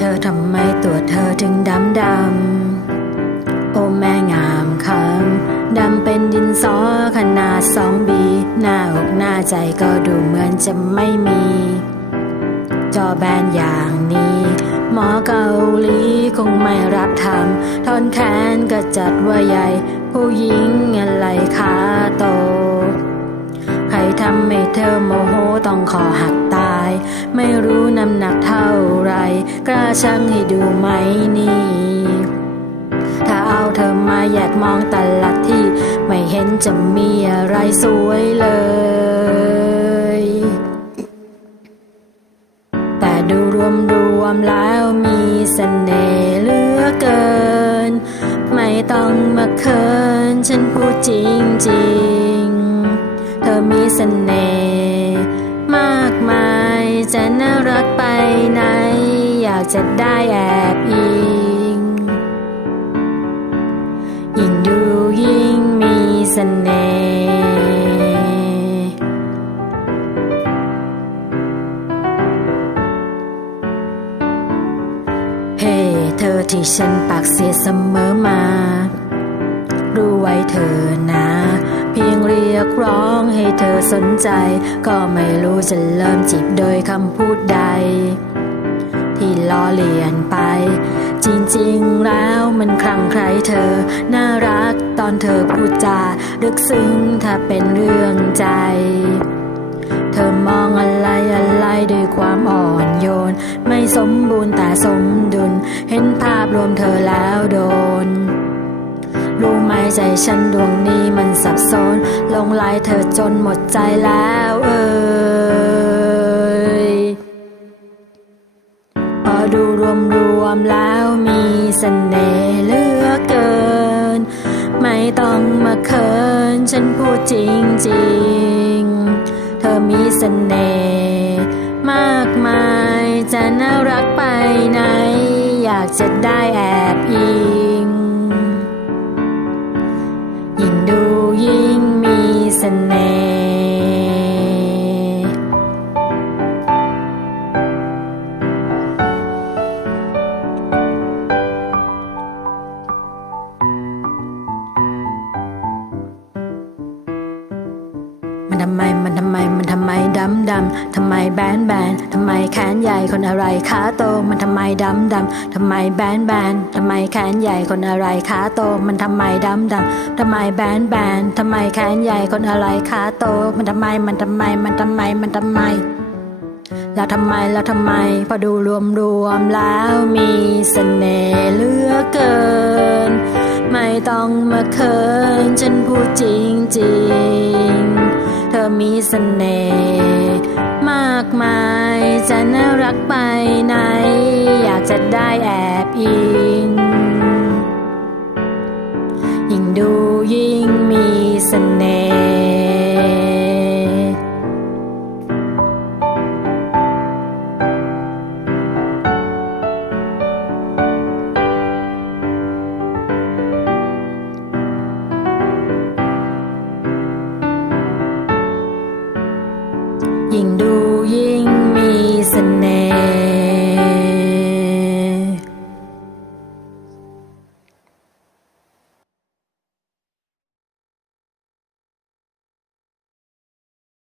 เธอทำไมตัวเธอถึงดำดำโอ้แม่งามคำดำเป็นดินสอขนาดสองบีหน้าอกหน้าใจก็ดูเหมือนจะไม่มี จอแบนอย่างนี้ หมอเกาหลีคงไม่รับทำท่อนแขนก็จัดว่าใหญ่ ผู้หญิงอะไรขาโต ใครทำให้เธอโมโหต้องคอหัก กล้าชังให้ดูไหมนี่ ถ้าเอาเธอมาแยกมองแต่ละที่ ไม่เห็นจะมีอะไรสวยเลย แต่ดูรวมรวมๆแล้วมีเสน่ห์เหลือเกิน ไม่ต้องมาเคินฉันพูดจริงจริงๆเธอมีเสน่ห์มากมายจะน่ารักไปไหนาจะได้แอบอิง ยิ่งดูยิ่งมีเสน่ห์เฮ้เธอที่ฉันปากเสียเสมอมา รู้ไว้เธอนะเพียงเรียกร้องให้เธอสนใจ ก็ไม่รู้จะเริ่มจีบโดยคำพูดใด ที่ล้อเลียนไป จริงๆแล้วมันคลั่งใครเธอ น่ารักตอนเธอพูดจาลึกซึ้งถ้าเป็นเรื่องใจ เธอมองอะไรอะไรด้วยความอ่อนโยน ไม่สมบูรณ์แต่สมดุล เห็นภาพรวมเธอแล้วโดนรู้ไหมใจฉันดวงนี้มันสับสนลงไหลเธอจนหมดใจแล้ว เสน่ห์เหลือเกิน ไม่ต้องมาเคินฉันพูดจริงจริงๆเธอมีเสน่ห์มากมายจะน่ารักไปไหน อยากจะได้แอบอี ไมมันทำไมมันทำไมดำดำทำไมแบนแบนทำไมแขนใหญ่คนอะไรขาโตมันทำไมดำดำทำไมแบนแบนทำไมแขนใหญ่คนอะไรขาโตมันทำไมดำดำทำไมแบนแบนทำไมแขนใหญ่คนอะไรขาโตมันทำไมมันทำไมมันทำไมมันทำไมแล้วทำไมแล้วทำไม พอดูรวมรวมๆแล้วมีเสน่ห์เหลือเกิน ไม่ต้องมาเคินฉันพูดจริงจริง มีเสน่ห์มากมายจะน่ารักไปไหน อยากจะได้แอบอิง being do